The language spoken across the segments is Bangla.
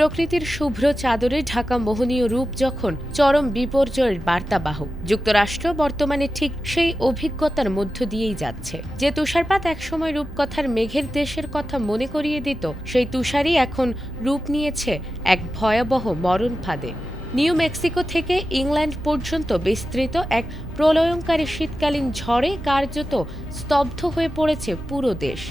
প্রকৃতির শুভ্র চাদরে ঢাকা মোহনীয় রূপ যখন চরম বিপর্যয়ের বার্তাবাহক, যুক্তরাষ্ট্র বর্তমানে ঠিক সেই অভিজ্ঞতার মধ্য দিয়েই যাচ্ছে। যে তুষারপাত একসময় রূপকথার মেঘের দেশের কথা মনে করিয়ে দিত, সেই তুষারই এখন রূপ নিয়েছে এক ভয়াবহ মরণ ফাঁদে। নিউ মেক্সিকো থেকে ইংল্যান্ড পর্যন্ত বিস্তৃত এক প্রলয়ঙ্কারী শীতকালীন ঝড়ে কার্যত স্তব্ধ হয়ে পড়েছে পুরো দেশ।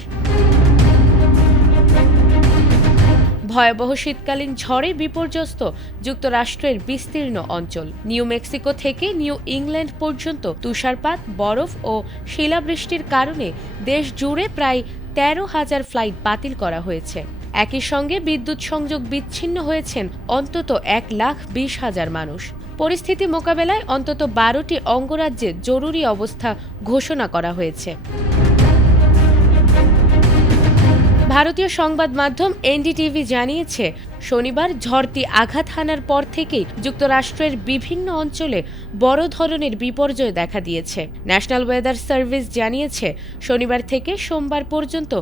ভয়াবহ শীতকালীন ঝড়ে বিপর্যস্ত যুক্তরাষ্ট্রের বিস্তীর্ণ অঞ্চল। নিউ মেক্সিকো থেকে নিউ ইংল্যান্ড পর্যন্ত তুষারপাত, বরফ ও শিলাবৃষ্টির কারণে দেশ জুড়ে প্রায় ১৩,০০০ ফ্লাইট বাতিল করা হয়েছে। একই সঙ্গে বিদ্যুৎ সংযোগ বিচ্ছিন্ন হয়েছেন অন্তত ১,২০,০০০ মানুষ। পরিস্থিতি মোকাবেলায় অন্তত ১২টি অঙ্গরাজ্যে জরুরি অবস্থা ঘোষণা করা হয়েছে। ভারতীয় সংবাদ মাধ্যম এনডিটিভি জানিয়েছে, শনিবার ঝড়টি আঘাত হানার পর থেকেই যুক্তরাষ্ট্রের বিভিন্ন অঞ্চলে বড় ধরনের বিপর্যয় দেখা দিয়েছে। ন্যাশনাল ওয়েদার সার্ভিস জানিয়েছে, শনিবার থেকে সোমবার পর্যন্ত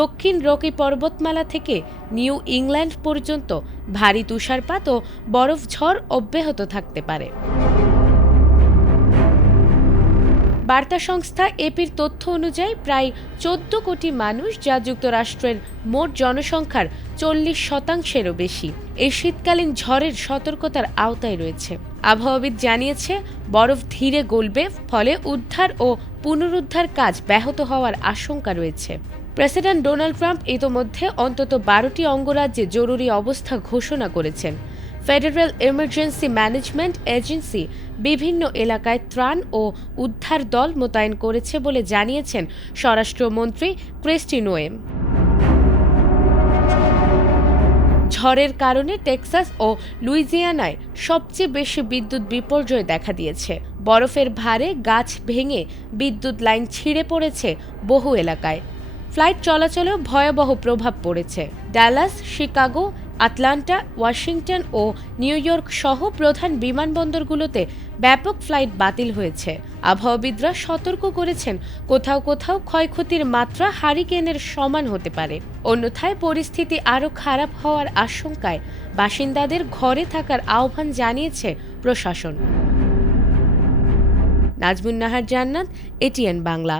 দক্ষিণ রকি পর্বতমালা থেকে নিউ ইংল্যান্ড পর্যন্ত ভারী তুষারপাত ও বরফ ঝড় অব্যাহত থাকতে পারে। বার্তা সংস্থা এপির তথ্য অনুযায়ী প্রায় ১৪ কোটি মানুষ, যা যুক্তরাষ্ট্রের মোট জনসংখ্যার ৪০%-এরও বেশি, এই শীতকালীন ঝড়ের সতর্কতার আওতায় রয়েছে। আবহাওয়াবিদ জানিয়েছে, বরফ ধীরে গলবে, ফলে উদ্ধার ও পুনরুদ্ধার কাজ ব্যাহত হওয়ার আশঙ্কা রয়েছে। প্রেসিডেন্ট ডোনাল্ড ট্রাম্প ইতোমধ্যে অন্তত ১২টি অঙ্গরাজ্যে জরুরি অবস্থা ঘোষণা করেছেন। ফেডারেল ইমার্জেন্সি ম্যানেজমেন্ট এজেন্সি বিভিন্ন এলাকায় ত্রাণ ও উদ্ধার দল মোতায়েন করেছে বলে জানিয়েছেন স্বরাষ্ট্রমন্ত্রী ক্রিস্টি নোয়েম। ঝড়ের কারণে টেক্সাস ও লুইজিয়ানায় সবচেয়ে বেশি বিদ্যুৎ বিপর্যয় দেখা দিয়েছে। বরফের ভারে গাছ ভেঙে বিদ্যুৎ লাইন ছিঁড়ে পড়েছে বহু এলাকায়। ফ্লাইট চলাচলেও ভয়াবহ প্রভাব পড়েছে। ডালাস, শিকাগো, আটলান্টা, ওয়াশিংটন ও নিউ ইয়র্ক সহ প্রধান বিমানবন্দরগুলোতে ব্যাপক ফ্লাইট বাতিল হয়েছে। আবহাওয়াবিদরা সতর্ক করেছেন, কোথাও কোথাও ক্ষয়ক্ষতির মাত্রা হারিকেনের সমান হতে পারে। অন্যথায় পরিস্থিতি আরও খারাপ হওয়ার আশঙ্কায় বাসিন্দাদের ঘরে থাকার আহ্বান জানিয়েছে প্রশাসন। নাজমুন নাহার জান্নাত, এটিএন বাংলা।